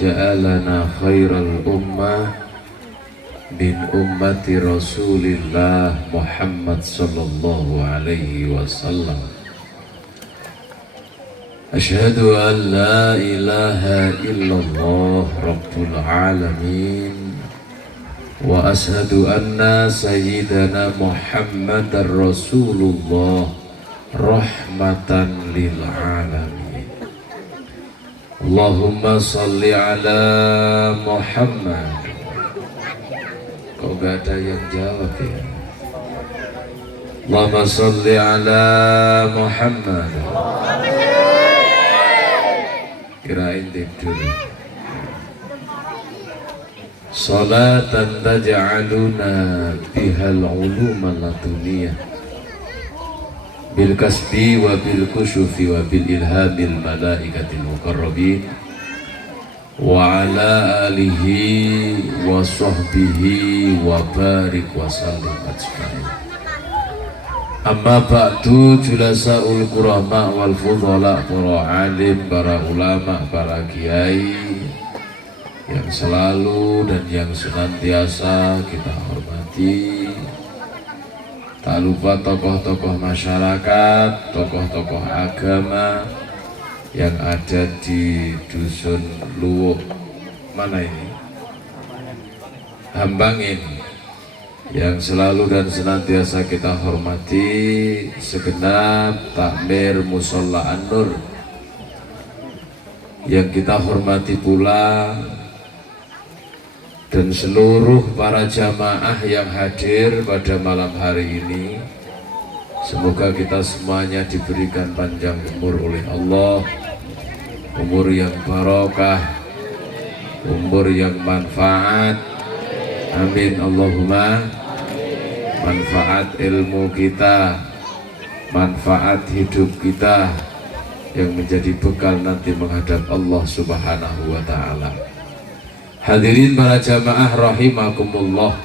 ja'alana khairal ummah min ummati Rasulillah Muhammad sallallahu alaihi wasallam. Asyhadu an la ilaha illallah rabbul alamin wa asyhadu anna sayyidana Muhammadar Rasulullah rahmatan lil alamin. Allahumma salli ala Muhammad. Kok gak ada yang jawab ya? Allahumma salli ala Muhammad. Kirain tidur. Salatan taj'aluna bihal uluma laduniyah bil kasbi wa bil kusyufi wa bil ilhamil malaikatil muqarrabin wa ala alihi wa sahbihi wa barik wa sallim ajma'in. Amma ba'du, julasaul kurama wal fudhala, para alim, para ulama, para kiai yang selalu dan yang senantiasa kita hormati. Tak lupa tokoh-tokoh masyarakat, tokoh-tokoh agama yang ada di dusun Luwuk, mana ini? Hambangin, yang selalu dan senantiasa kita hormati. Segenap takmir Musholla An-Nur yang kita hormati pula, dan seluruh para jamaah yang hadir pada malam hari ini. Semoga kita semuanya diberikan panjang umur oleh Allah, umur yang barokah, umur yang manfaat. Amin Allahumma. Manfaat ilmu kita, manfaat hidup kita yang menjadi bekal nanti menghadap Allah Subhanahu wa ta'ala. Hadirin para jamaah rahimakumullah,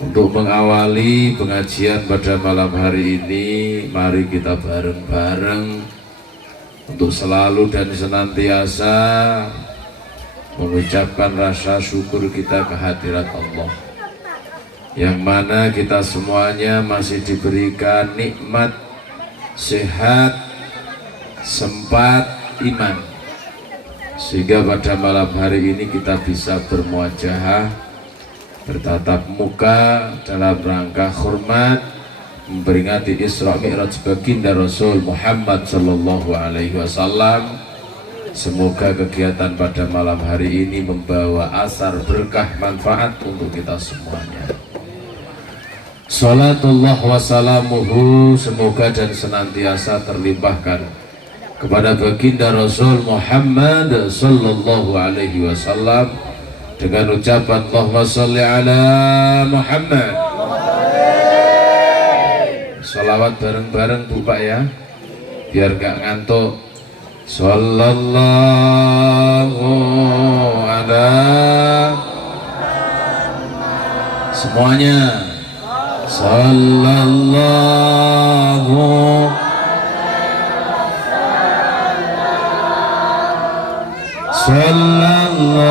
untuk mengawali pengajian pada malam hari ini, mari kita bareng-bareng untuk selalu dan senantiasa mengucapkan rasa syukur kita kehadirat Allah, yang mana kita semuanya masih diberikan nikmat sehat, sempat, iman, sehingga pada malam hari ini kita bisa bermuajahah, bertatap muka dalam rangka hormat memperingati Isra Mi'raj baginda Rasul Muhammad sallallahu alaihi wasallam. Semoga kegiatan pada malam hari ini membawa asar berkah manfaat untuk kita semuanya. Salatullah wassalamuhu, semoga dan senantiasa terlimpahkan kepada baginda Rasul Muhammad sallallahu alaihi wasallam dengan ucapan Allahumma salli ala Muhammad. Salawat bareng-bareng Bu Pak ya, biar gak ngantuk. Sallallahu ala, semuanya sallallahu sallallahu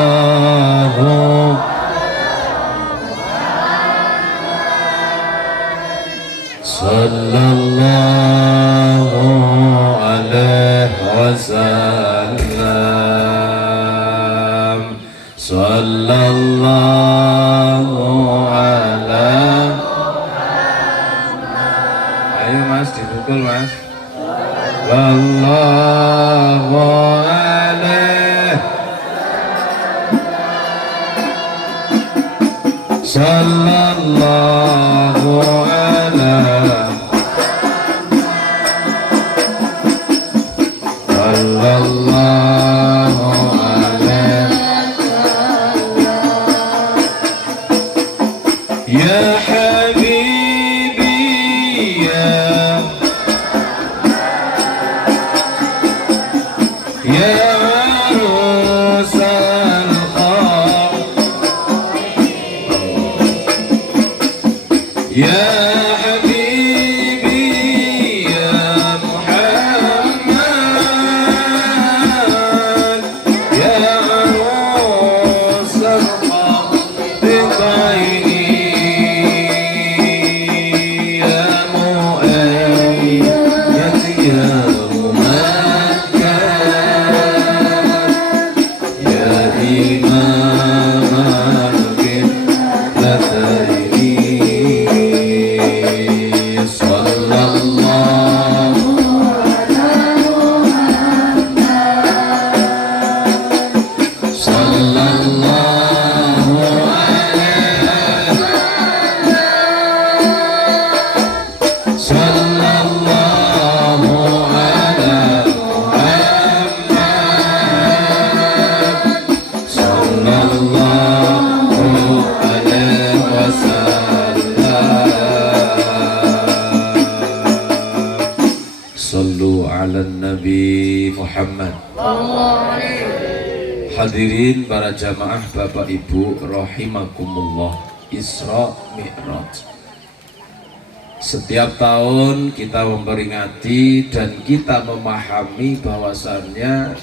sallallahu alaihi wasallam sallallahu ala. Ayo Mas, dipukul Mas. Sallallahu alaihi sallallahu ala sallallahu alaihi ya habibi ya arusal Muhammad. Hadirin para jamaah Bapak Ibu rahimakumullah, Isra Mi'raj. Setiap tahun kita memperingati dan kita memahami bahwasannya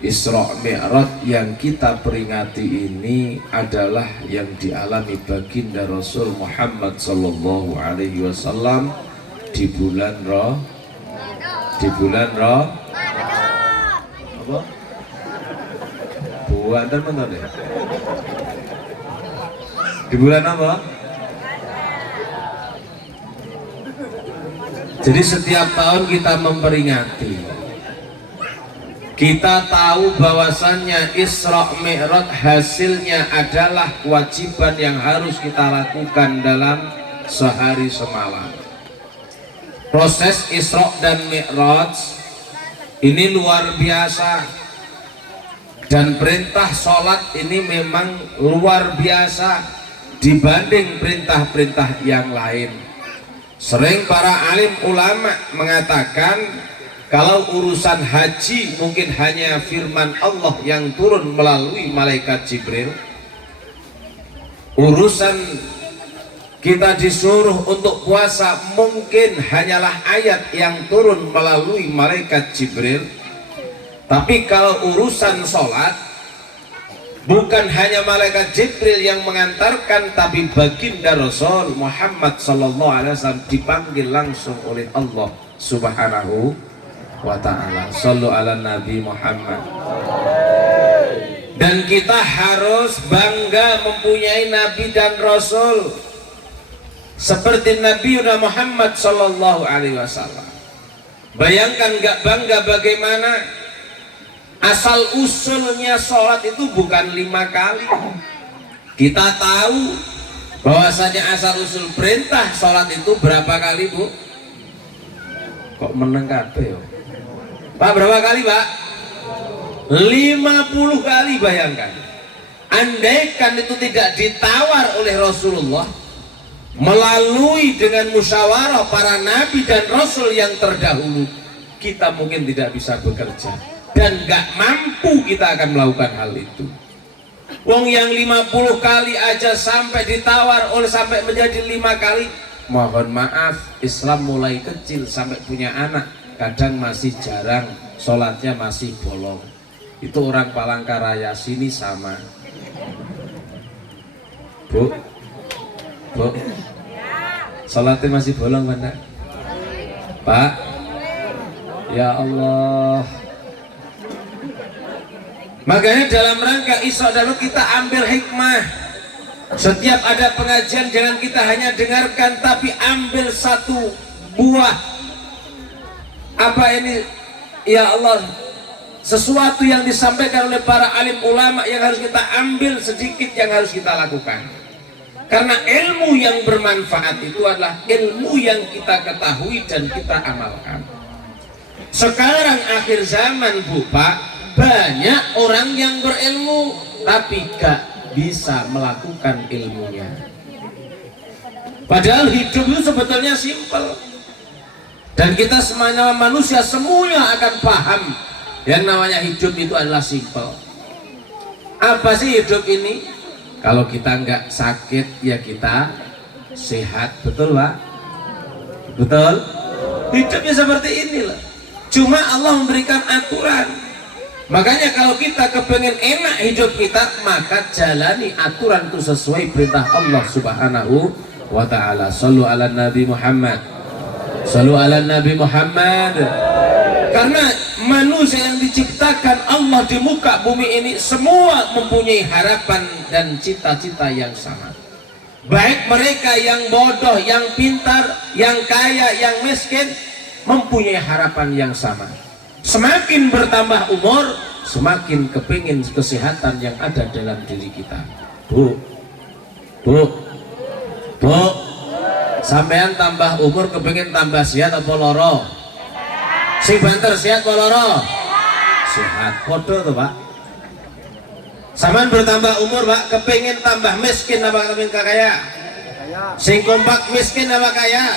Isra Mi'raj yang kita peringati ini adalah yang dialami baginda Rasul Muhammad sallallahu alaihi wasallam di bulan apa? Bulan benar ya? Di bulan apa? Jadi setiap tahun kita memperingati. Kita tahu bahwasannya Isra Mi'raj hasilnya adalah kewajiban yang harus kita lakukan dalam sehari semalam. Proses Isra dan Mi'raj ini luar biasa. Dan perintah sholat ini memang luar biasa dibanding perintah-perintah yang lain. Sering para alim ulama mengatakan kalau urusan haji mungkin hanya firman Allah yang turun melalui malaikat Jibril. Urusan kita disuruh untuk puasa mungkin hanyalah ayat yang turun melalui malaikat Jibril. Tapi kalau urusan sholat bukan hanya malaikat Jibril yang mengantarkan, tapi baginda Rasul Muhammad sallallahu alaihi wasallam dipanggil langsung oleh Allah Subhanahu wa ta'ala. Shallu ala Nabi Muhammad. Dan kita harus bangga mempunyai Nabi dan Rasul seperti Nabi Muhammad sallallahu alaihi wasallam. Bayangkan gak bangga bagaimana asal usulnya sholat itu bukan 5 kali. Kita tahu bahwasanya asal usul perintah sholat itu berapa kali, Bu? Kok meneng kabeh yo? Pak, berapa kali, Pak? 50 kali. Bayangkan, andaikan itu tidak ditawar oleh Rasulullah melalui dengan musyawarah para nabi dan rasul yang terdahulu, kita mungkin tidak bisa bekerja dan gak mampu kita akan melakukan hal itu. Wong yang 50 kali aja sampai ditawar oleh sampai menjadi 5 kali. Mohon maaf, Islam mulai kecil sampai punya anak kadang masih jarang, sholatnya masih bolong. Itu orang Palangkaraya sini sama. Bu, sholatnya masih bolong mana? Pak, ya Allah. Makanya dalam rangka Isra dan Mi'raj kita ambil hikmah. Setiap ada pengajian jangan kita hanya dengarkan, tapi ambil satu buah. Apa ini? Ya Allah, sesuatu yang disampaikan oleh para alim ulama yang harus kita ambil sedikit, yang harus kita lakukan. Karena ilmu yang bermanfaat itu adalah ilmu yang kita ketahui dan kita amalkan. Sekarang akhir zaman, Bu, Pak, banyak orang yang berilmu tapi gak bisa melakukan ilmunya. Padahal hidup itu sebetulnya simpel. Dan kita semuanya manusia semuanya akan paham yang namanya hidup itu adalah simpel. Apa sih hidup ini? Kalau kita nggak sakit ya kita sehat, betul Pak? Betul? Hidupnya seperti inilah. Cuma Allah memberikan aturan. Makanya kalau kita kepengen enak hidup kita, maka jalani aturan itu sesuai perintah Allah Subhanahu wa ta'ala. Shallu ala Nabi Muhammad. Shallu ala Nabi Muhammad. Karena manusia yang diciptakan Allah di muka bumi ini semua mempunyai harapan dan cita-cita yang sama. Baik mereka yang bodoh, yang pintar, yang kaya, yang miskin, mempunyai harapan yang sama. Semakin bertambah umur, semakin kepingin kesehatan yang ada dalam diri kita. Bu, sampean tambah umur kepingin tambah sehat apa loro? Sing banter sehat apa loro? Sehat. Podo tuh Pak. Sampean bertambah umur Pak, kepingin tambah miskin apa kepingin kaya? Sing kompak miskin apa kaya?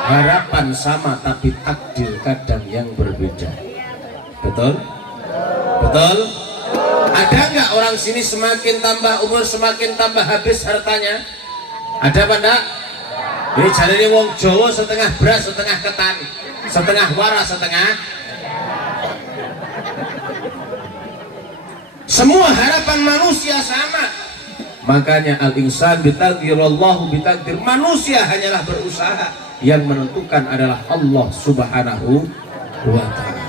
Harapan sama tapi takdir kadang yang berbeda. Betul? Betul? Ada nggak orang sini semakin tambah umur semakin tambah habis hartanya? Ada apa enggak? Ini jarine wong Jawa setengah beras setengah ketan, setengah waras setengah. Semua harapan manusia sama. Makanya al-insan bitaqdir, Allahu bitaqdir. Manusia hanyalah berusaha, yang menentukan adalah Allah Subhanahu wa ta'ala.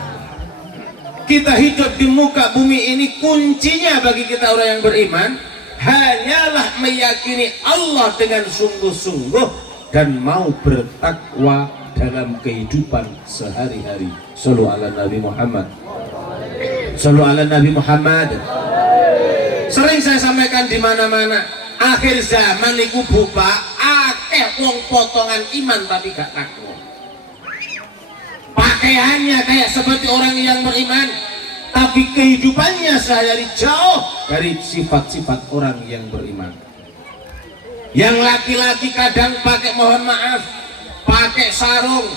Kita hidup di muka bumi ini, kuncinya bagi kita orang yang beriman hanyalah meyakini Allah dengan sungguh-sungguh dan mau bertakwa dalam kehidupan sehari-hari. Shallu ala Nabi Muhammad. Shallu ala Nabi Muhammad. Sering saya sampaikan di mana-mana, akhir zaman iku buka akeh wong potongan iman tapi gak takwa. Pakaiannya kayak seperti orang yang beriman, tapi kehidupannya sehari-hari jauh dari sifat-sifat orang yang beriman. Yang laki-laki kadang pakai, mohon maaf, pakai sarung,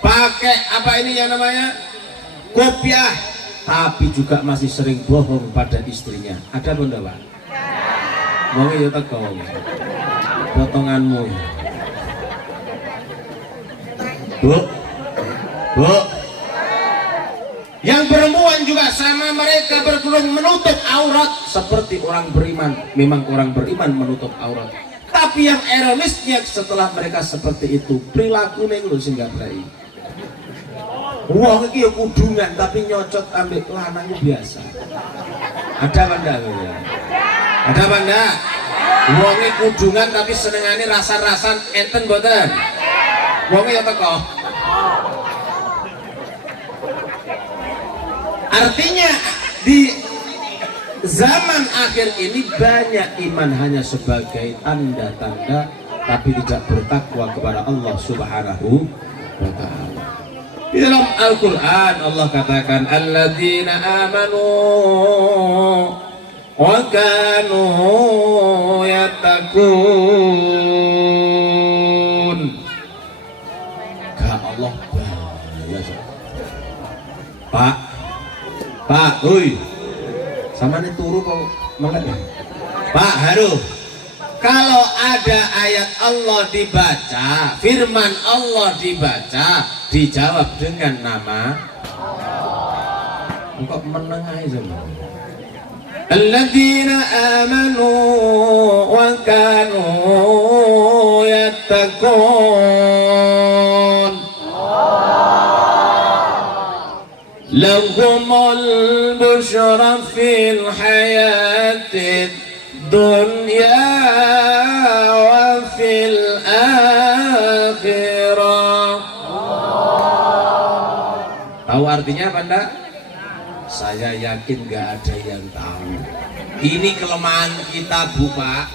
pakai apa ini yang namanya kopiah, tapi juga masih sering bohong pada istrinya. Ada benda Pak? Mau ya teko potonganmu. Bu, yang perempuan juga sama, mereka berkerudung menutup aurat seperti orang beriman. Memang orang beriman menutup aurat, tapi yang ironisnya setelah mereka seperti itu perilaku neng lu sehingga berai. Wah iki ya kudungan tapi nyocot ambek lanang biasa. Ada apa enggak? Ada apa enggak? Wonge kudungan tapi senengane rasa-rasan enten mboten? Wonge ya teko. Artinya di zaman akhir ini banyak iman hanya sebagai tanda-tanda tapi tidak bertakwa kepada Allah Subhanahu wa ta'ala. Di dalam Al-Quran Allah katakan alladzina amanu wa kanu yattaqun. Ka Allah bahaya. Pak, oi. Sama nih turu kok melek. Pak Haru. Kalau ada ayat Allah dibaca, firman Allah dibaca, dijawab dengan nama kok menengah aja. Alladzina amanu wa kanu yattaqun lahumul busyra fil hayatid dunya wa fil akhirah. Tahu artinya apa enggak? Saya yakin gak ada yang tahu. Ini kelemahan kita Bu Pak.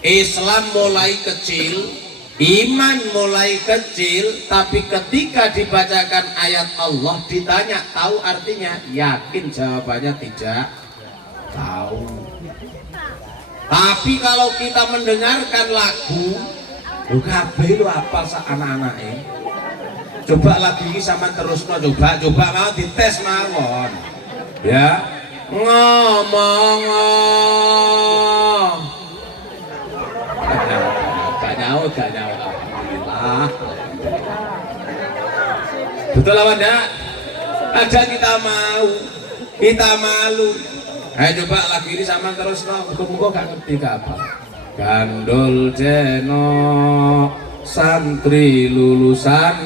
Islam mulai kecil, iman mulai kecil, tapi ketika dibacakan ayat Allah ditanya tahu artinya, yakin jawabannya tidak tahu. Tapi kalau kita mendengarkan lagu, kabeh lu apa sa anak-anake? Coba lagu ini sama terus coba mau dites mawon. Ya. Ngomong. Gak nyawa. Alhamdulillah. Betul apa enggak? Ada kita mau, kita malu. Ayo coba lagu ini sama terus muga-muga gak ngerti apa. Gandul jeno santri lulusan.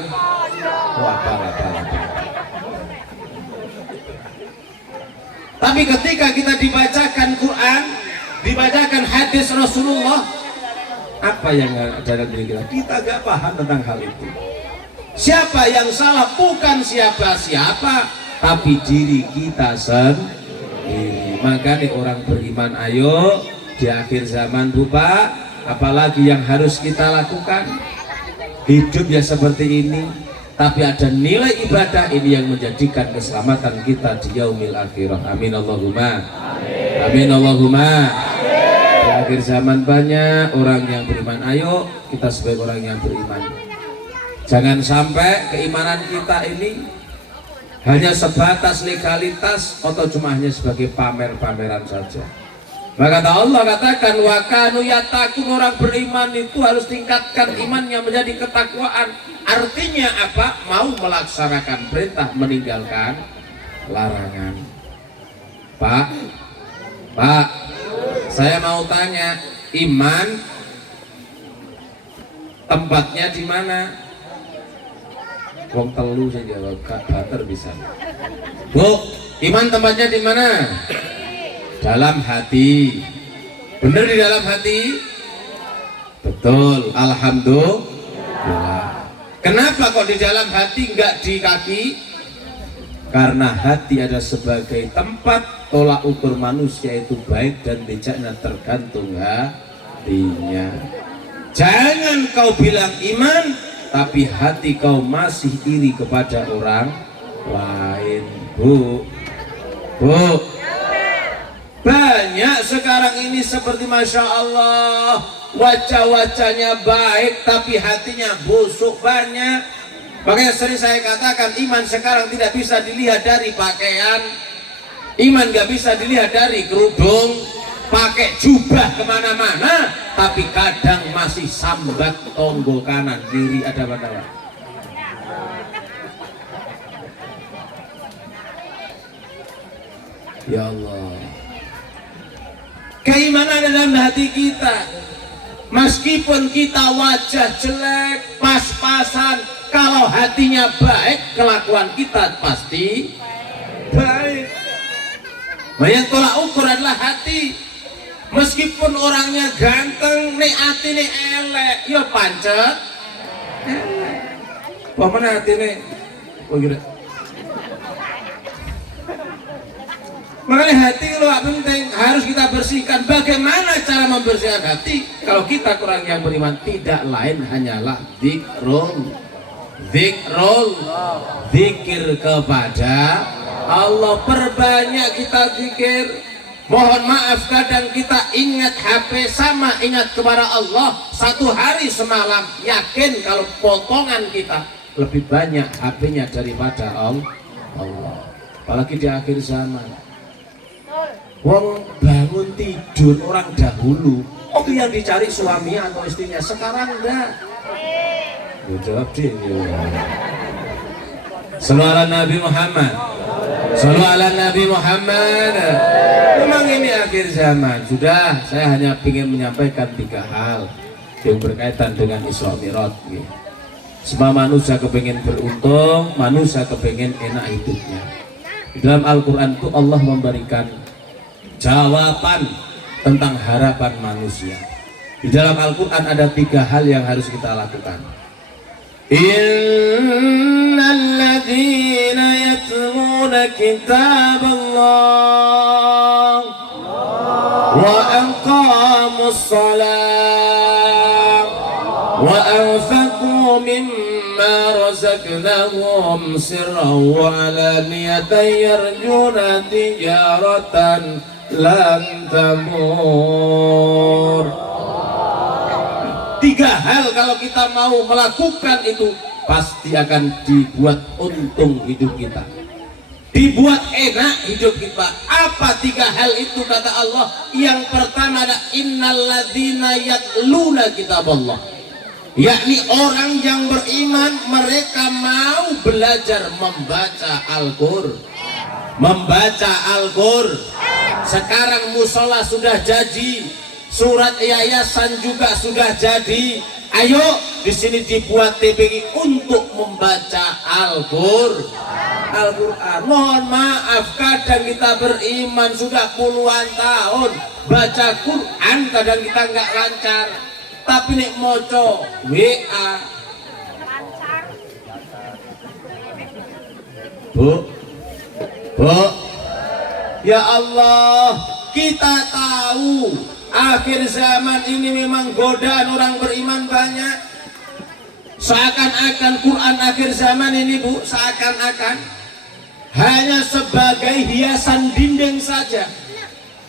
Wah, apa. Tapi ketika kita dibacakan Quran, dibacakan hadis Rasulullah, apa yang ada dalam diri kita? Kita gak paham tentang hal itu. Siapa yang salah? Bukan siapa-siapa, tapi diri kita sendiri. Makanya orang beriman, ayo di akhir zaman Bu Pak, apalagi yang harus kita lakukan? Hidup ya seperti ini, tapi ada nilai ibadah ini yang menjadikan keselamatan kita di yaumil akhirah. Amin Allahumma. Amin Allahumma. Di akhir zaman banyak orang yang beriman. Ayo kita sebagai orang yang beriman, jangan sampai keimanan kita ini hanya sebatas legalitas atau cuma hanya sebagai pamer-pameran saja. Maka Allah katakan wa kanu yattaqun, orang beriman itu harus tingkatkan imannya menjadi ketakwaan. Artinya apa? Mau melaksanakan perintah, meninggalkan larangan. Pak, saya mau tanya, iman tempatnya di mana? Wong telu saya jawab, Kak Bater bisa. Bu, iman tempatnya di mana? Dalam hati. Bener di dalam hati? Betul, alhamdulillah. Kenapa kok di dalam hati enggak di kaki? Karena hati ada sebagai tempat tolak ukur manusia itu baik dan tidaknya tergantung hatinya. Jangan kau bilang iman tapi hati kau masih iri kepada orang lain. Bu, banyak sekarang ini seperti Masya Allah, wajah-wajahnya baik tapi hatinya busuk banyak. Makanya sering saya katakan, iman sekarang tidak bisa dilihat dari pakaian, iman gak bisa dilihat dari kerudung, pakai jubah kemana-mana tapi kadang masih sambat tonggol kanan kiri ada pada. Ya Allah, keimanan dalam hati kita, meskipun kita wajah jelek, pas-pasan, kalau hatinya baik, kelakuan kita pasti baik. Yang tolak ukur adalah hati. Meskipun orangnya ganteng, nek atine elek, ya pancet elek. Apa mana atine? Oh gitu. Makanya hati itu penting, harus kita bersihkan. Bagaimana cara membersihkan hati? Kalau kita kurang yang beriman, tidak lain hanyalah zikir kepada Allah. Perbanyak kita zikir. Mohon maaf kadang kita ingat HP sama ingat kepada Allah. Satu hari semalam yakin kalau potongan kita lebih banyak HP-nya daripada Allah. Apalagi di akhir zaman. Wong bangun tidur orang dahulu, oh yang dicari suaminya atau istrinya, sekarang enggak. Jawab dia. Shallallahu ala Nabi Muhammad. Shallallahu ala Nabi Muhammad. Memang ini akhir zaman. Sudah, saya hanya ingin menyampaikan 3 hal yang berkaitan dengan Isra Mi'raj. Semua manusia kepingin beruntung, manusia kepingin enak hidupnya. Di dalam Al-Quran itu Allah memberikan jawaban tentang harapan manusia. Di dalam Al-Quran ada 3 hal yang harus kita lakukan. Innal ladzina yatluna kitaballah wa aqamus shalah wa anfaqu mimma razaqnahum sirran wa alaniyatan yarjuna tijaratan lan tamur. 3 hal kalau kita mau melakukan itu pasti akan dibuat untung hidup kita, dibuat enak hidup kita. Apa 3 hal itu kata Allah? Yang pertama ada innalladzina yatluna kitaballah, yakni orang yang beriman mereka mau belajar membaca Al-Qur'an. Sekarang musola sudah jadi, surat yayasan juga sudah jadi. Ayo di sini dibuat TPI untuk membaca Al-Qur'an. Mohon maaf kadang kita beriman sudah puluhan tahun, baca Quran kadang kita nggak lancar. Tapi nek moco WA, Bu, ya Allah, kita tahu akhir zaman ini memang godaan orang beriman banyak. Seakan-akan Quran akhir zaman ini, Bu, seakan-akan hanya sebagai hiasan dinding saja.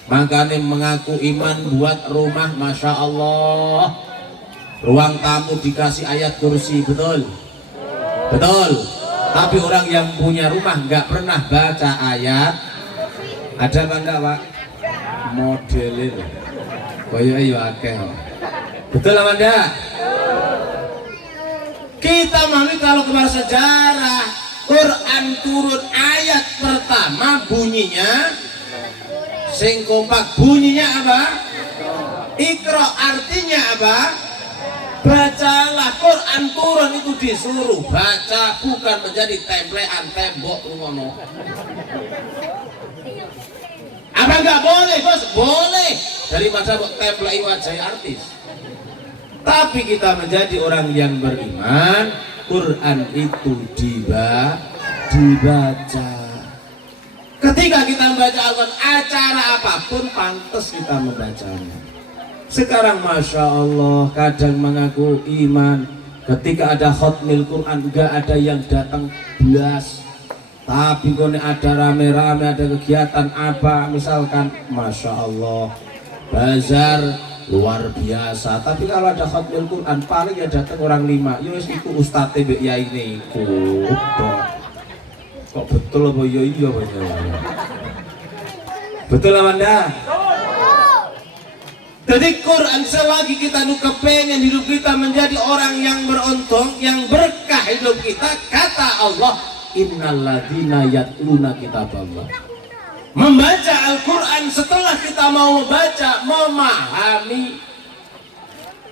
Makanya mengaku iman buat rumah, Masya Allah, ruang tamu dikasih ayat kursi, betul? Tapi orang yang punya rumah nggak pernah baca ayat, ada apa enggak Pak? Modelin koyo yo akeh. Betul apa enggak? Kita memahami kalau keluar sejarah Quran turun ayat pertama bunyinya sing kompak, bunyinya apa? Iqra, artinya apa? Bacalah. Quran turun itu disuruh baca, bukan menjadi templean tembok ngono. Apa enggak boleh Bos? Boleh, daripada templei wajah artis. Tapi kita menjadi orang yang beriman, Quran itu dibaca. Ketika kita membaca Al-Quran, acara apapun pantas kita membacanya. Sekarang Masya Allah kadang mengaku iman, ketika ada khotmil Quran enggak ada yang datang belas. Tapi kalau ada rame-rame, ada kegiatan apa, misalkan Masya Allah bazar luar biasa, tapi kalau ada khotmil Quran paling ya datang orang 5. Yus itu ustadz ya ini kok betul apa iya iya betul apa enggak? Jadi Quran selagi kita kepengen hidup kita menjadi orang yang beruntung, yang berkah hidup kita, kata Allah innalladzina yatluna kitaballah, membaca Al-Quran. Setelah kita mau membaca, memahami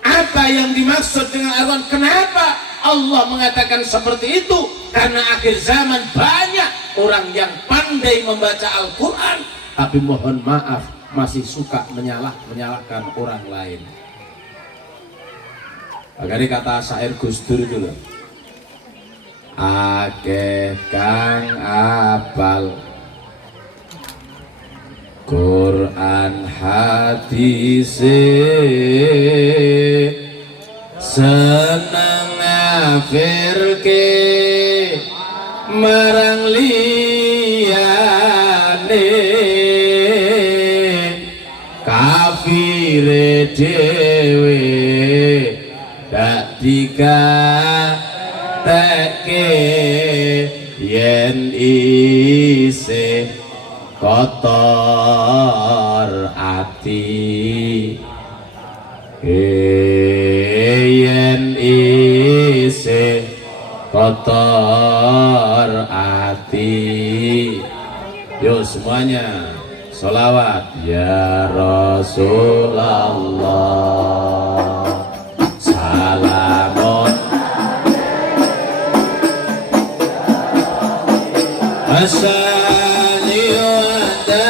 apa yang dimaksud dengan Al-Quran. Kenapa Allah mengatakan seperti itu? Karena akhir zaman banyak orang yang pandai membaca Al-Quran, tapi mohon maaf masih suka menyalahkan orang lain. Makanya kata syair Gus Dur itu loh, akeh kang apal Quran hadise, seneng ngafirke marang liyane, kafire dhewe dak dikatekke yen isih kotor ati, yen isih kotor ati. Yuk semuanya sholawat ya Rasulullah, salamun asali wada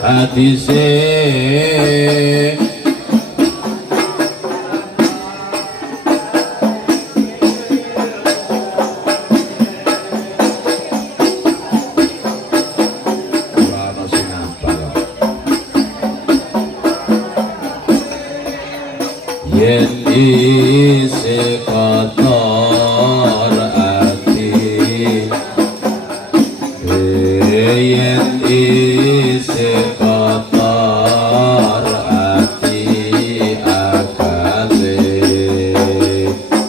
hadise. Yen isih kotor ati, yen isih kotor ati akale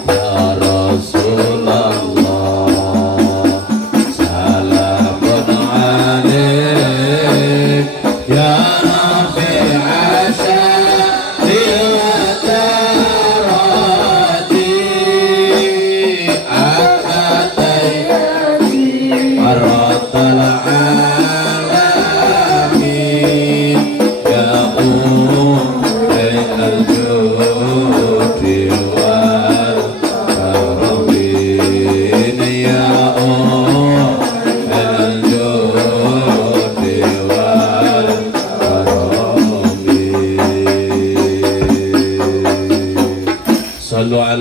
ya Rasulullah, salamun alaik ya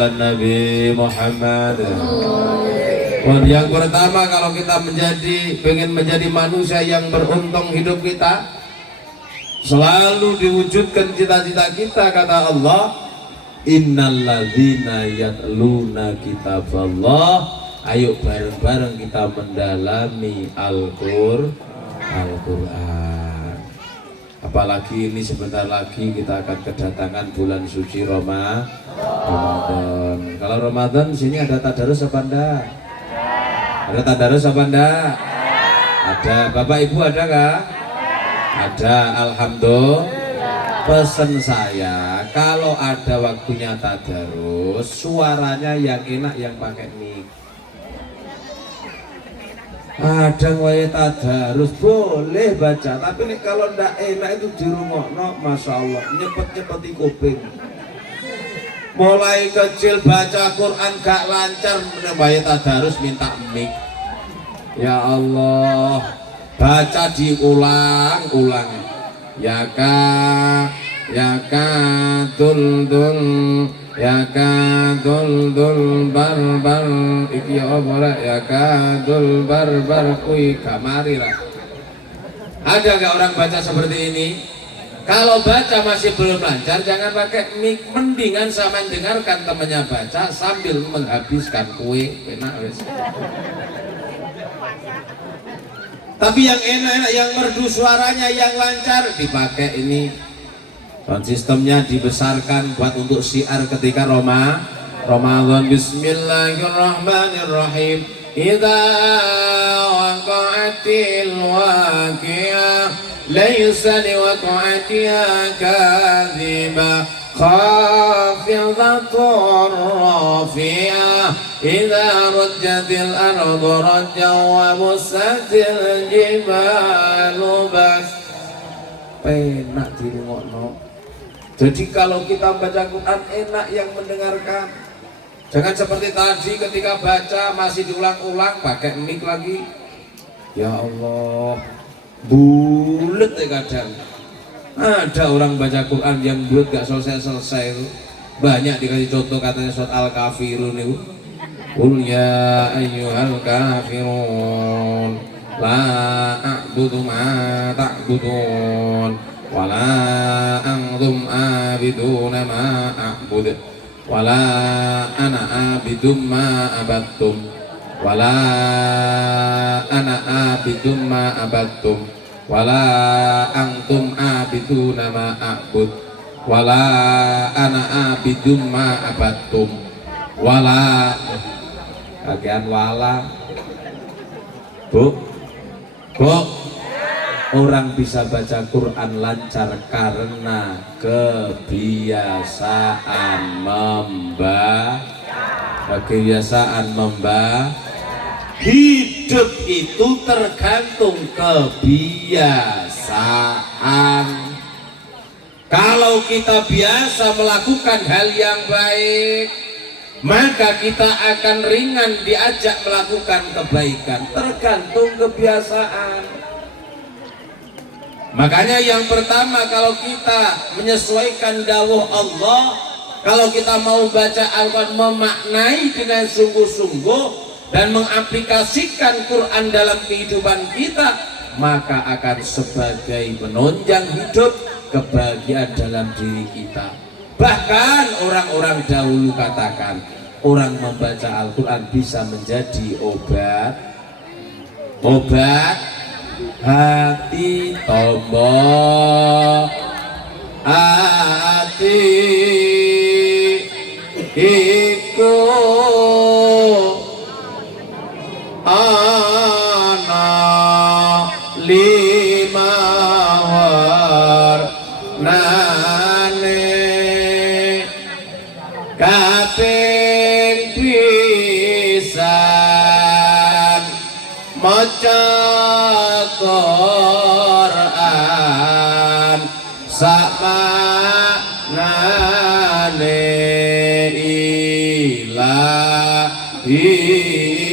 ala Nabi Muhammad. Dan yang pertama, kalau kita pengen menjadi manusia yang beruntung hidup kita, selalu diwujudkan cita-cita kita. Kata Allah, innalladzina yatluna kitaballah. Ayo bareng-bareng kita mendalami Al-Quran. Apalagi ini sebentar lagi kita akan kedatangan bulan suci Ramadan. Kalau Ramadan sini ada tadarus apa enggak? Ada tadarus apa enggak? Ada. Bapak Ibu ada enggak? Ada. Alhamdulillah. Pesan saya, kalau ada waktunya tadarus, suaranya yang enak yang pakai mic. Ada wae tadarus boleh baca, tapi nih kalau ndak enak itu dirungokno, masya Allah nyepet-nyepeti kuping. Mulai kecil baca Quran gak lancar, wae tadarus minta mic. Ya Allah, baca diulang-ulang. Ya ka dul ya kadul barbar iki obora ya kadul barbar kui kamarira. Ada gak orang baca seperti ini? Kalau baca masih belum lancar, jangan pakai mic, mendingan sama dengarkan temannya baca sambil menghabiskan kue. Enak wes. Tapi yang enak-enak, yang merdu suaranya, yang lancar dipakai ini. Dan sistemnya dibesarkan buat untuk syiar ketika Ramadan. Bismillahirrahmanirrahim. Idza waqa'atil waqi'ah laysa liwaqa'atiha kadhiba khafidatur rafi'ah idza rujjatil ardu rajjan wa bussatil jibalu bas. Penak dirungokno. Jadi kalau kita baca Quran enak yang mendengarkan. Jangan seperti tadi ketika baca masih diulang-ulang pakai mic lagi. Ya Allah, bulet ya kadang. Ada orang baca Quran yang bulet gak selesai-selesai itu. Banyak dikasih contoh, katanya surat Al-Kafirun itu. Qul ya ayyuhal kafirun la a'budu ma ta'budun wala antum abiduna ma a'bud wala ana abidum ma abattum wala ana abidum ma abattum wala antum abiduna ma a'bud wala ana abidum ma abattum wala kagian wala. Bu, orang bisa baca Quran lancar karena kebiasaan membaca. Hidup itu tergantung kebiasaan. Kalau kita biasa melakukan hal yang baik, maka kita akan ringan diajak melakukan kebaikan. Tergantung kebiasaan. Makanya yang pertama, kalau kita menyesuaikan dawuh Allah, kalau kita mau baca Al-Quran memaknai dengan sungguh-sungguh dan mengaplikasikan Quran dalam kehidupan kita, maka akan sebagai penunjang hidup kebahagiaan dalam diri kita. Bahkan orang-orang dahulu katakan, orang membaca Al-Quran bisa menjadi obat hati, tombol hati iku ana lima warnane kaping pisan maca Quran sakmanane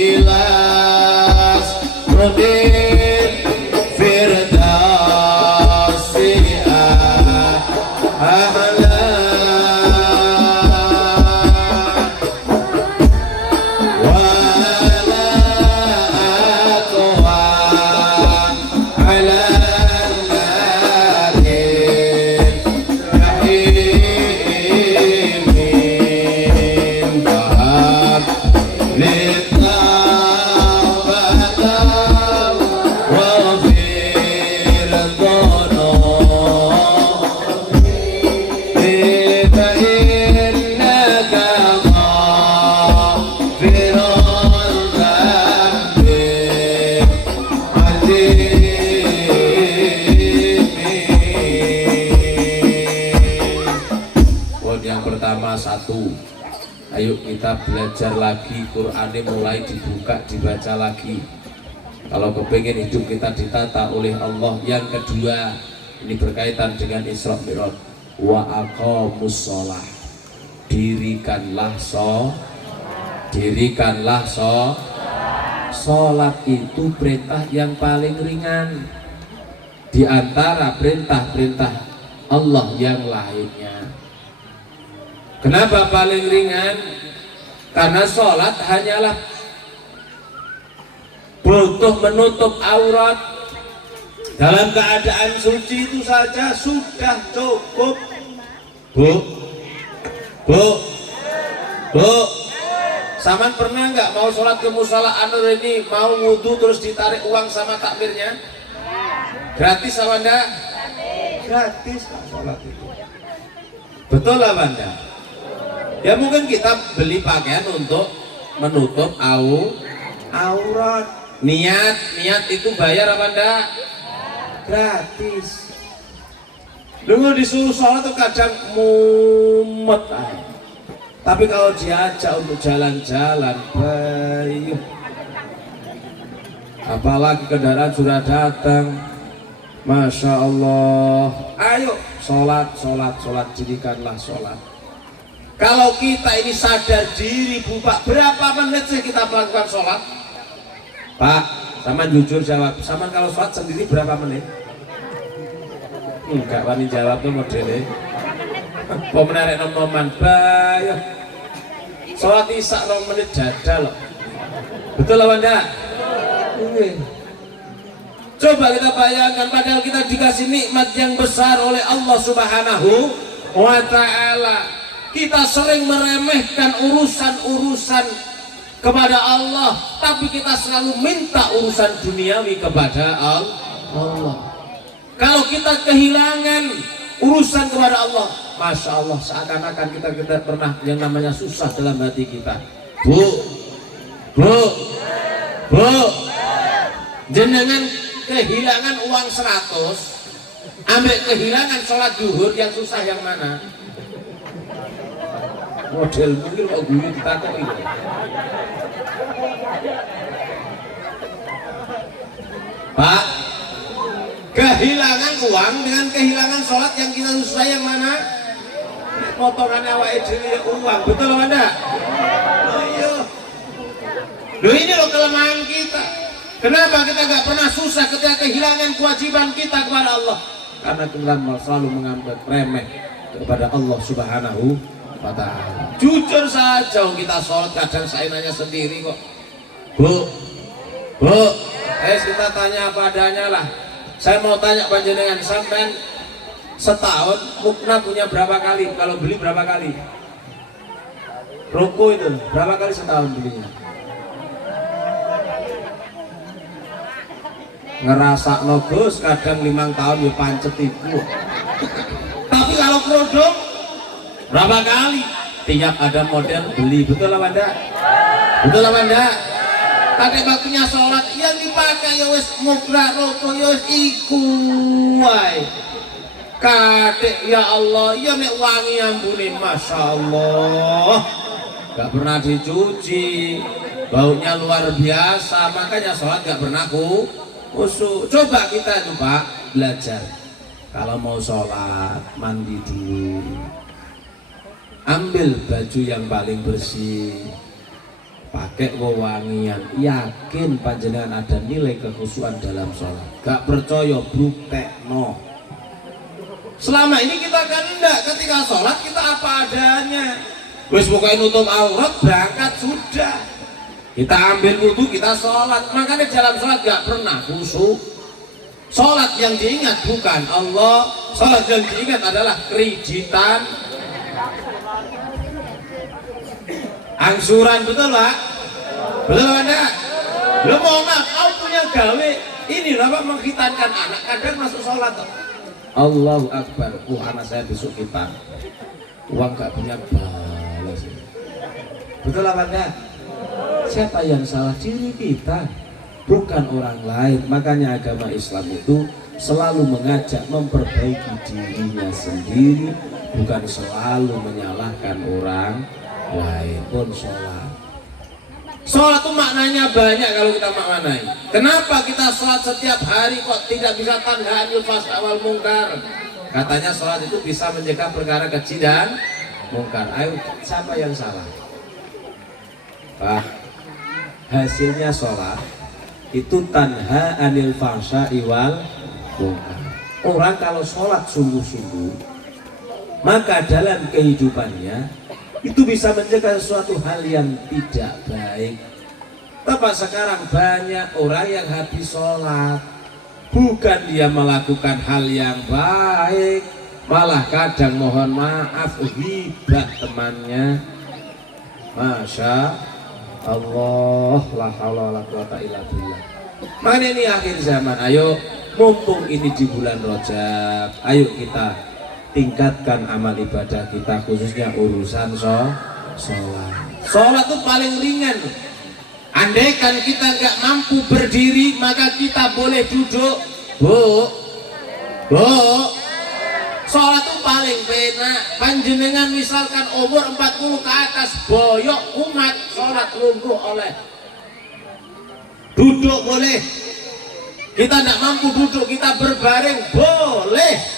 ilas rodin firdausi ahla satu. Ayo kita belajar lagi, Qur'annya mulai dibuka, dibaca lagi. Kalau kepengen hidup kita ditata oleh Allah. Yang kedua, ini berkaitan dengan Isra Mi'raj. Wa aqamus shalah. Dirikanlah sholat itu perintah yang paling ringan di antara perintah-perintah Allah yang lainnya. Kenapa paling ringan? Karena sholat hanyalah butuh menutup aurat dalam keadaan suci, itu saja sudah cukup. Bu, Saman pernah nggak mau sholat ke musola Anur ini, mau wudhu terus ditarik uang sama takmirnya? Gratis apa enggak? Gratis Pak sholat itu. Betul apa enggak? Ya mungkin kita beli pakaian untuk menutup aurat. Niat itu bayar apa enggak? Gratis. Dulu disuruh sholat tuh kadang mumet aja. Tapi kalau diajak untuk jalan-jalan, baik. Apalagi kendaraan sudah datang, Masya Allah. Ayo sholat, jadikanlah sholat. Kalau kita ini sadar diri, Bu Pak, berapa menit sih kita melakukan sholat? Pak, Saman jujur jawab. Saman kalau sholat sendiri berapa menit? Enggak wani jawab tuh modelnya. Kok menarik nom-noman, baik. Sholat isya 2 menit dada loh. Betul apa enggak? Coba kita bayangkan, padahal kita dikasih nikmat yang besar oleh Allah Subhanahu wa ta'ala. Kita sering meremehkan urusan-urusan kepada Allah, tapi kita selalu minta urusan duniawi kepada Allah. Kalau kita kehilangan urusan kepada Allah, Masya Allah, seakan-akan kita pernah yang namanya susah dalam hati kita. Bu, jenengan kehilangan uang 100, ambil kehilangan sholat zuhur, yang susah yang mana? Model mungkin kok gue ditakoi. Pak, kehilangan uang dengan kehilangan sholat yang kita susah yang mana? Potongannya awake dhewe uang, betul apa enggak? Loh ini loh kelemahan kita. Kenapa kita nggak pernah susah ketika kehilangan kewajiban kita kepada Allah? Karena kita selalu menganggap remeh kepada Allah Subhanahu wa ta'ala. Jujur saja kita sholat kadang sainanya sendiri kok. Bu, kita tanya apa adanya lah. Saya mau tanya panjenengan, sampean setahun mukna punya berapa kali? Kalau beli berapa kali? Roko itu berapa kali setahun belinya? Ngerasa Gus kadang 5 tahun ya pancet ibu. Tapi kalau produk berapa kali? Tiap ada model beli, betul apa enggak? Betul apa enggak? Kadek waktunya sholat yang dipakai ya wis mukra roko ya wis iku wae. Kadek ya Allah, ya nek wangi ambune Masya Allah. Gak pernah dicuci, baunya luar biasa, makanya sholat gak pernah kusuk. Coba kita itu Pak belajar. Kalau mau sholat mandi dulu, ambil baju yang paling bersih, pakai wewangian, yakin panjenengan ada nilai kekhusyuan dalam sholat. Gak percaya buktekno. Selama ini kita kan enggak, ketika sholat kita apa adanya. Wis pokoknya nutup aurat berangkat sudah. Kita ambil wudhu, kita sholat. Makanya dalam sholat gak pernah khusyuk. Sholat yang diingat bukan Allah, sholat yang diingat adalah kerijitan, angsuran, betul Pak? Betul enggak? Lo mau maaf, kau punya gawe ini apa menghitankan anak, kadang masuk sholat tuh. Allahu Akbar, anak saya besok kita uang gak punya balas. Betul apa enggak? Siapa yang salah? Diri kita, bukan orang lain. Makanya agama Islam itu selalu mengajak memperbaiki dirinya sendiri, bukan selalu menyalahkan orang lain. Pun sholat. Sholat itu maknanya banyak kalau kita maknai. Kenapa kita sholat setiap hari kok tidak bisa tanha anil fahsya wal munkar? Katanya sholat itu bisa mencegah perkara keji dan munkar. Ayo, siapa yang salah? Pak, hasilnya sholat itu tanha anil fahsya wal munkar. Orang kalau sholat sungguh-sungguh, maka dalam kehidupannya itu bisa mencegah sesuatu hal yang tidak baik. Tapi sekarang banyak orang yang habis sholat, bukan dia melakukan hal yang baik, malah kadang mohon maaf ghibah temannya. Masya Allah, la haula wala quwata illa billah. Makanya ini akhir zaman, ayo mumpung ini di bulan Rajab, ayo kita tingkatkan amal ibadah kita, khususnya urusan sholat. Sholat itu paling ringan. Andaikan kita nggak mampu berdiri, maka kita boleh duduk. Bu, sholat itu paling penak. Panjenengan misalkan umur 40 ke atas, boyok umat, sholat lungguh oleh. Duduk boleh. Kita nggak mampu duduk, kita berbaring boleh.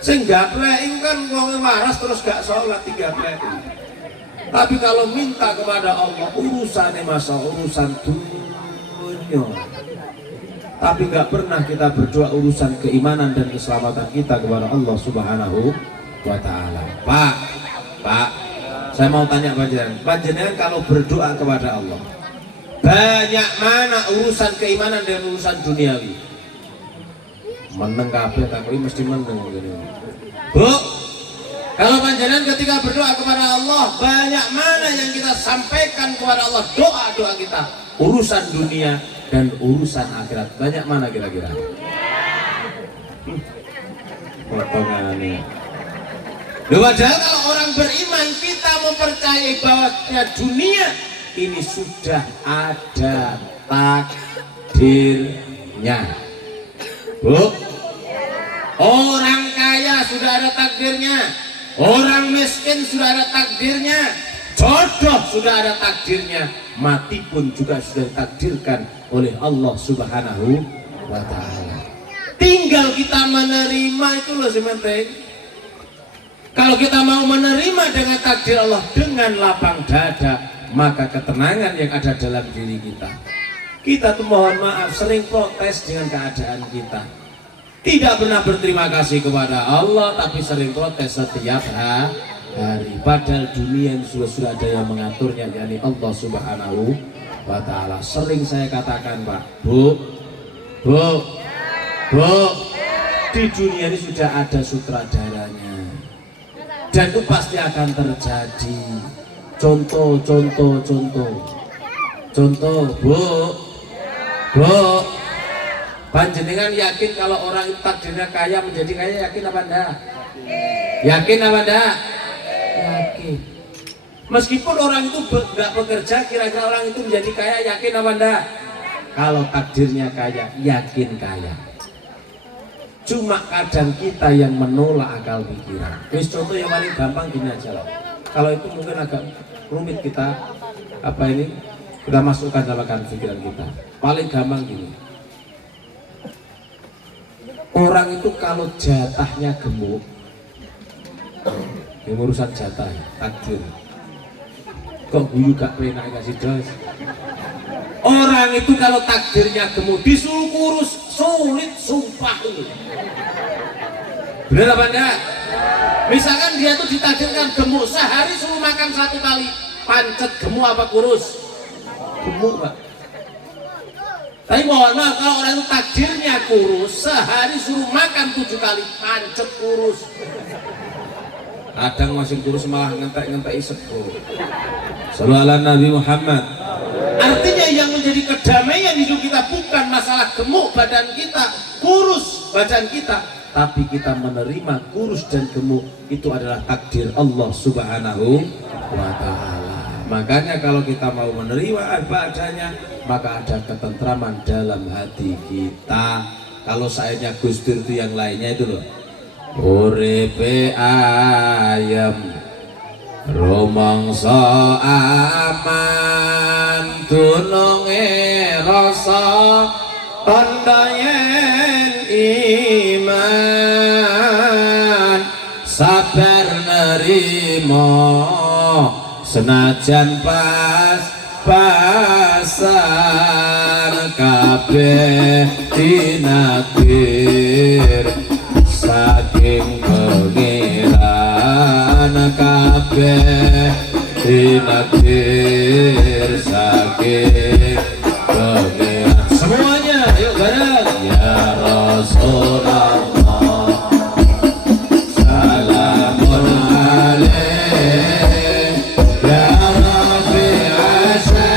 Sehingga pleng kan wong waras terus gak sholat 3 pleng. Tapi kalau minta kepada Allah urusannya urusan dunia. Tapi gak pernah kita berdoa urusan keimanan dan keselamatan kita kepada Allah Subhanahu wa Ta'ala. Pak, saya mau tanya panjenengan kalau berdoa kepada Allah, banyak mana urusan keimanan dan urusan duniawi? Meneng kabeh tak mesti meneng. Bu, kalau panjenengan ketika berdoa kepada Allah, banyak mana yang kita sampaikan kepada Allah, doa-doa kita, urusan dunia dan urusan akhirat, banyak mana kira-kira? Potongannya. Padahal kalau orang beriman, kita mempercayai bahwa dunia ini sudah ada takdirnya. Bu, orang kaya sudah ada takdirnya, orang miskin sudah ada takdirnya, jodoh sudah ada takdirnya, mati pun juga sudah ditakdirkan oleh Allah Subhanahu wa Ta'ala. Tinggal kita menerima, itu loh sementing. Kalau kita mau menerima dengan takdir Allah dengan lapang dada, maka ketenangan yang ada dalam diri kita. Kita tuh mohon maaf sering protes dengan keadaan kita, tidak pernah berterima kasih kepada Allah, tapi sering protes setiap hari. Padahal dunia ini sudah ada yang mengaturnya, yakni Allah Subhanahu wa Ta'ala. Sering saya katakan, Pak, Bu, di dunia ini sudah ada sutradaranya, dan itu pasti akan terjadi. Contoh, Bu, panjenengan yakin kalau orang itu takdirnya kaya menjadi kaya, yakin apa enggak? Yakin apa enggak? Yakin. Meskipun orang itu enggak bekerja, kira-kira orang itu menjadi kaya, yakin apa enggak? Kalau takdirnya kaya, yakin kaya. Cuma kadang kita yang menolak akal pikiran. Contoh yang paling gampang gini aja lah. Kalau itu mungkin agak rumit kita kita masukkan dalam pikiran kita. Paling gampang gini. Orang itu kalau jatahnya gemuk, yang urusan jatah, takdir. Kok guyu gak penak kasih dos. Orang itu kalau takdirnya gemuk, disuruh kurus sulit, sumpah itu. Bener apa enggak? Misalkan dia tuh ditakdirkan gemuk, sehari suruh makan 1 kali, pancet gemuk apa kurus? Gemuk, Pak. Tapi mohon maaf, kalau orang itu takdirnya kurus, sehari suruh makan 7 kali, pancet kurus. Kadang masih kurus malah ngentek-ngentek sego. Shallallahu ala Nabi Muhammad. Artinya yang menjadi kedamaian hidup kita bukan masalah gemuk badan kita, kurus badan kita, tapi kita menerima kurus dan gemuk itu adalah takdir Allah Subhanahu wa Ta'ala. Makanya kalau kita mau menerima apa adanya, maka ada ketentraman dalam hati kita. Kalau sayanya Gus Dur itu yang lainnya itu loh. Uripe ayam rumangsa aman dununge rasa tandha yen iman sabar nerima senajan pasan kabeh dinakir saking pengiran kabeh dinakir saking pengiran. Semuanya yuk bareng ya Rasulullah salamun alaih ya Rabbi asya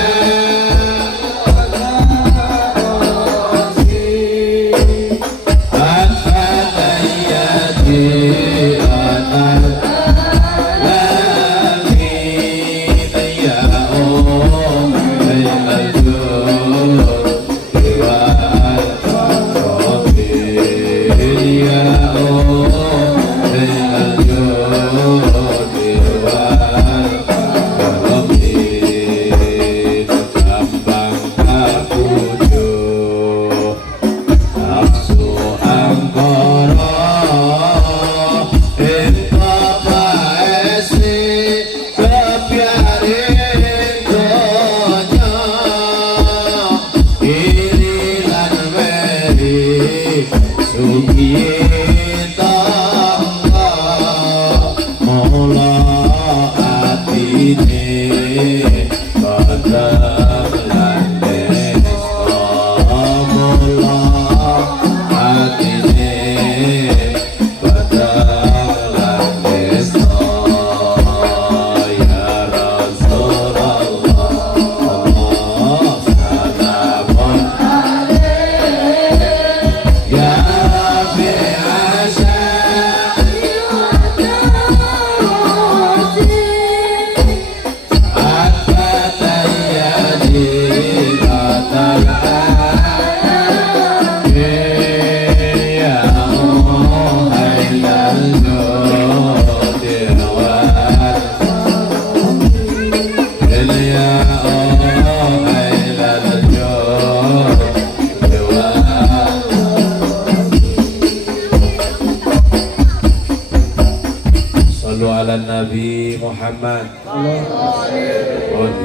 Nabi Muhammad.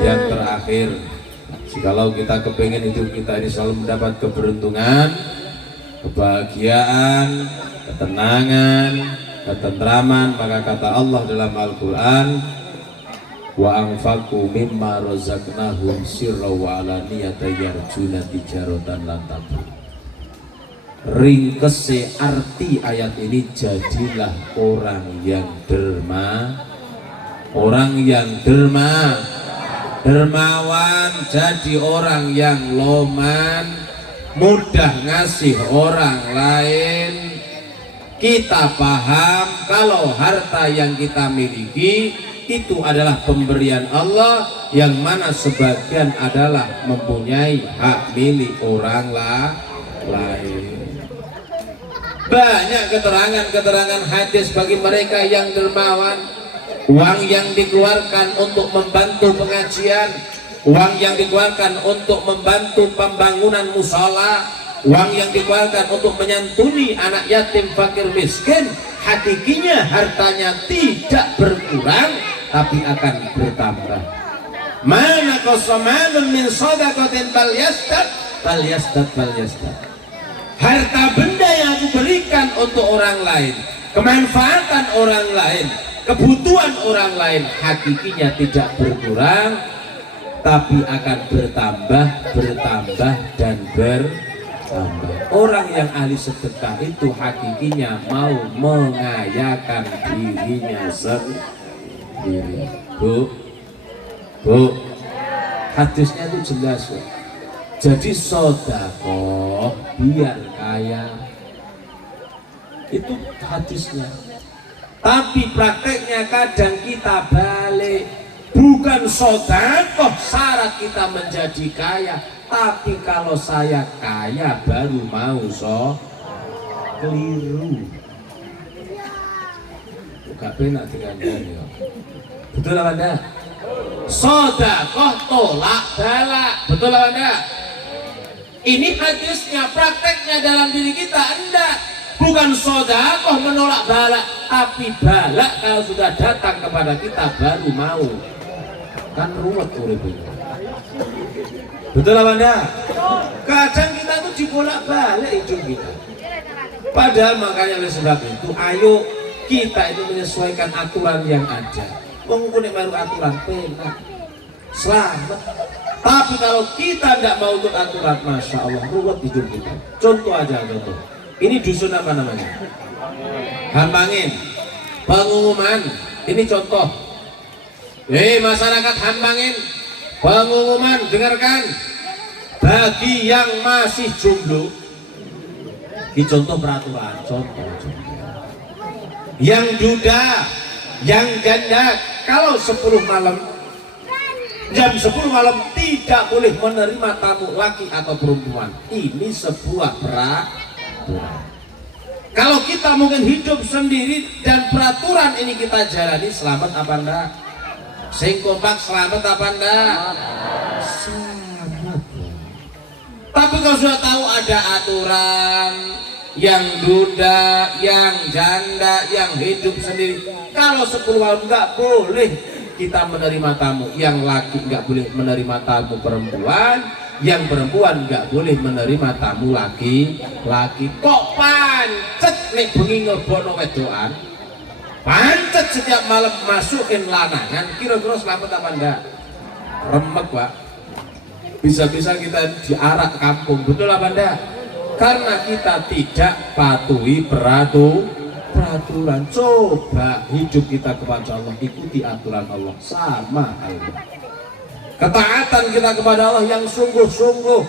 Yang terakhir, jikalau kita kepengen hidup kita ini selalu mendapat keberuntungan, kebahagiaan, ketenangan, ketentraman, maka kata Allah dalam Al-Quran, wa anfaqu mimma razaqnahum sirra wa alaniyata yarjuna tijaratan lan tabur. Ringkese arti ayat ini, jadilah orang yang dermawan, jadi orang yang loman, mudah ngasih orang lain. Kita paham kalau harta yang kita miliki itu adalah pemberian Allah, yang mana sebagian adalah mempunyai hak milik orang lain. Banyak keterangan hadis bagi mereka yang dermawan. Uang yang dikeluarkan untuk membantu pengajian, uang yang dikeluarkan untuk membantu pembangunan musola, uang yang dikeluarkan untuk menyantuni anak yatim fakir miskin, hakikinya hartanya tidak berkurang tapi akan bertambah. Mana qasamalun min shadaqatin falyastad. Harta benda yang aku berikan untuk orang lain, kemanfaatan orang lain, kebutuhan orang lain, hakikinya tidak berkurang tapi akan bertambah dan bertambah. Orang yang ahli sedekah itu hakikinya mau mengayakan dirinya sendiri. Bu, hadisnya itu jelas. Jadi sedekah biar kaya, itu hadisnya. Tapi prakteknya kadang kita balik. Bukan sedekah syarat kita menjadi kaya, tapi kalau saya kaya baru mau sedekah. keliru. Buka penak dikandani ya. Betul apa enggak? Sedekah tolak balak. Betul apa enggak? Ini hadisnya, prakteknya dalam diri kita enggak. Bukan sedekah menolak balak, tapi balak kalau sudah datang kepada kita baru mau. Kan ruwet urip ini. Betul apa enggak? Kadang kita tuh dibolak-balik hidup kita. Padahal makanya oleh sebab itu, ayo kita itu menyesuaikan aturan yang ada. Mengukur baru aturan penak, selamat. Tapi kalau kita tidak mau ikut aturan, masya Allah, ruwet hidup kita. Contoh aja, contoh. Ini dusun apa namanya? Hambangin. Pengumuman. Ini contoh. Masyarakat Hambangin, pengumuman, dengarkan. Bagi yang masih jomblo, ini contoh peraturan, contoh. Yang duda, yang janda, kalau 10 malam, jam 10 malam tidak boleh menerima tamu laki atau perempuan. Ini sebuah peraturan. Kalau kita mungkin hidup sendiri dan peraturan ini kita jalani, selamat apa enggak? Sing kompak selamat apa enggak? Selamat. Tapi kalau sudah tahu ada aturan, yang duda, yang janda, yang hidup sendiri, kalau 10 malam nggak boleh kita menerima tamu, yang laki nggak boleh menerima tamu perempuan, yang perempuan nggak boleh menerima tamu laki. Kok pancet nih bengi ngebono wedoan, pancet setiap malam masukin lanangan, kira-kira selamat apa enggak? Remek Pak, bisa-bisa kita diarak kampung. Betul apa enggak? Karena kita tidak patuhi peraturan. Coba hidup kita kepada Allah, ikuti aturan Allah, sama halnya. Ketaatan kita kepada Allah yang sungguh-sungguh,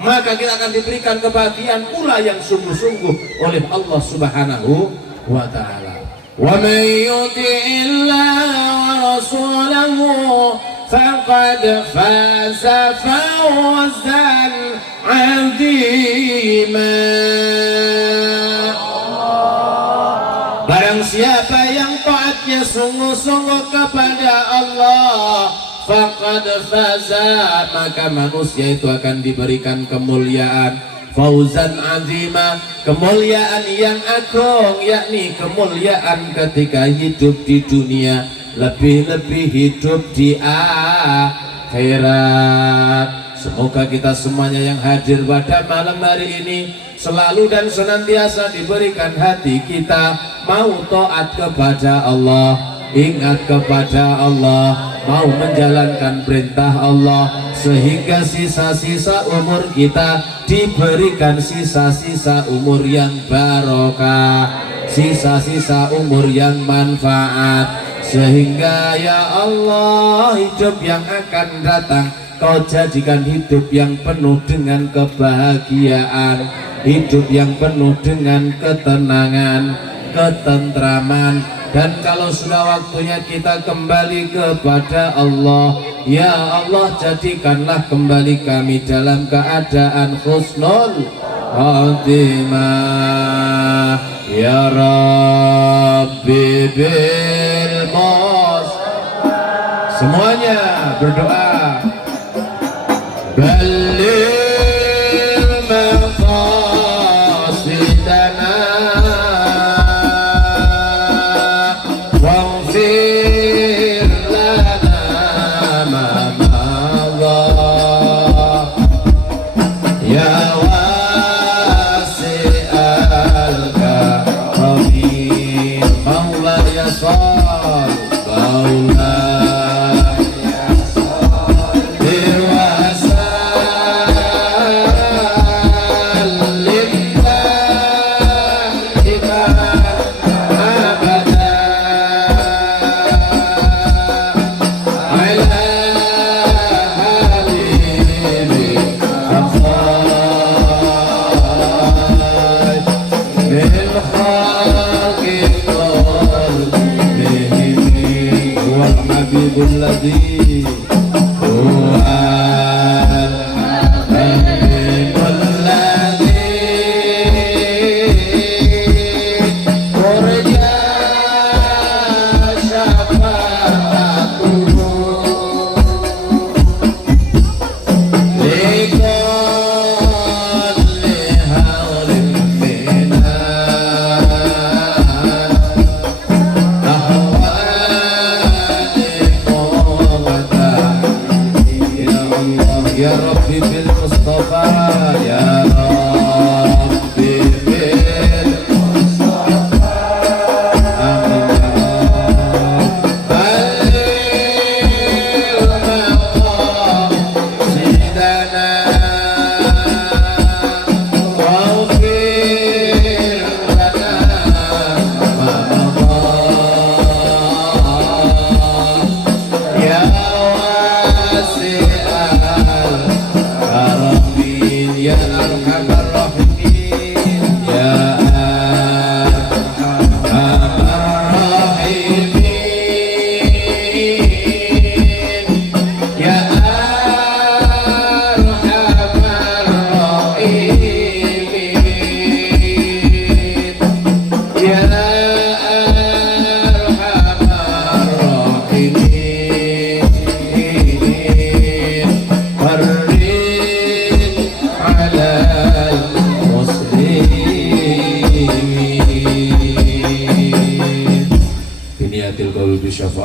maka kita akan diberikan kebahagiaan pula yang sungguh-sungguh oleh Allah Subhanahu wa ta'ala. Wa man yuti'illah wa rasulahu faqad faza fawzan 'azima. Barang siapa yang taatnya sungguh-sungguh kepada Allah, faqad faza, maka manusia itu akan diberikan kemuliaan, fauzan azima, kemuliaan yang agung, yakni kemuliaan ketika hidup di dunia, lebih-lebih hidup di akhirat. Semoga kita semuanya yang hadir pada malam hari ini selalu dan senantiasa diberikan hati kita mau taat kepada Allah, ingat kepada Allah, mau menjalankan perintah Allah, sehingga sisa-sisa umur kita diberikan sisa-sisa umur yang barokah, sisa-sisa umur yang manfaat, sehingga ya Allah hidup yang akan datang Kau jadikan hidup yang penuh dengan kebahagiaan, hidup yang penuh dengan ketenangan, ketentraman. Dan kalau sudah waktunya kita kembali kepada Allah, ya Allah jadikanlah kembali kami dalam keadaan husnul khatimah ya Rabbi bil mus. Semuanya berdoa. Balil maqasidana waghfir lana ma madha ya wasi'al karim maula ya sal maula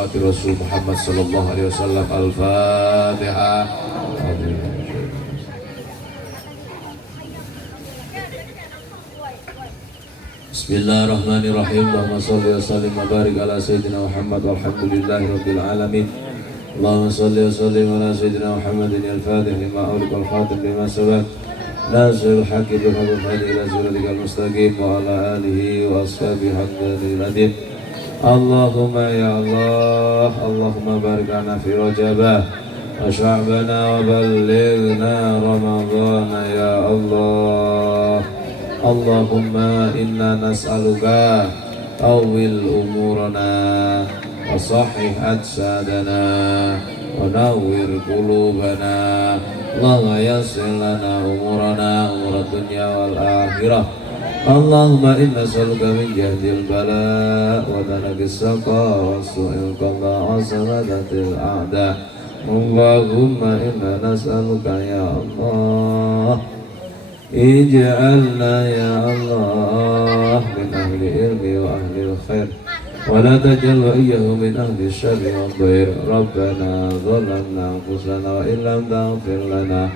syafaati Rasul Muhammad sallallahu alaihi wasallam. Al-Fatihah. Bismillahirrahmanirrahim. Allahumma shalli wa sallim wa barik ala sayyidina Muhammad walhamdulillahi rabbil alamin. Allahumma shalli wa sallim ala sayyidina Muhammadin al-fatih lima ughliqa al-khatim lima sabaq nasirul haqqi bil hadi ila siratikal mustaqim wa ala alihi wa ashabihi hamdalil adid. Allahumma ya Allah, Allahumma barik lana fi Rajabah wa sya'bana wa ballighna Ramadhana ya Allah. Allahumma inna nas'aluka tawil umurana wa sahih ajsadana wa nawwir qulubana. Allahumma yassir lana umurana umur dunya wal akhirah. Allahumma inna nas'aluka min jahdil bala wa danagis saqa wa su'il qada wa samadatil a'da. Allahumma inna nas'aluka ya Allah, ij'alna ya Allah min ahli ilmi wa ahli khair wa la taj'al wa iyyahu min ahli syarri wa dhair. Rabbana zalamna anfusana wa illam taghfir lana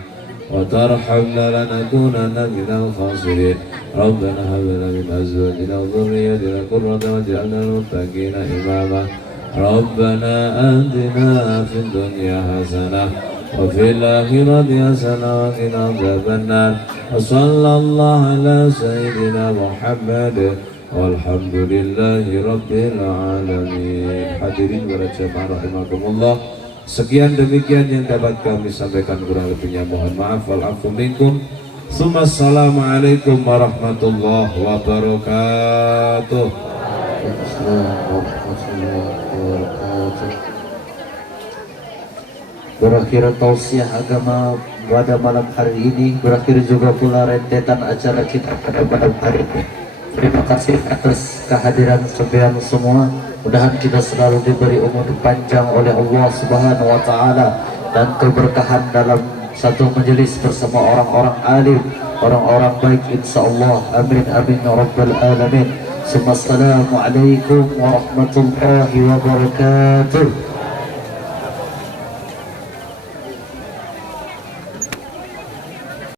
wa tarhamna lanakunanna minal khasirin. Rabbana hab lana min azwajina wa dhurriyyatina qurrata waj'alna lil muttaqina imama. Rabbana atina fid dunya hasanah wa fil akhirati hasanah wa qina adzabannar. Wa sallallahu ala sayyidina Muhammad walhamdulillahi rabbil alamin. Hadirin para jamaah rahimakumullah, sekian demikian yang dapat kami sampaikan, kurang lebihnya mohon maaf. Wal afu minkum. Assalamualaikum warahmatullahi wabarakatuh. Berakhir tausiah agama pada malam hari ini, berakhir juga pula rentetan acara kita pada malam hari ini. Terima kasih atas kehadiran sekalian semua. Mudah-mudahan kita selalu diberi umur panjang oleh Allah Subhanahu wa taala dan keberkahan dalam satu majelis bersama orang-orang alim, orang-orang baik insyaallah. Amin amin ya rabbal alamin. Assalamualaikum warahmatullahi wabarakatuh.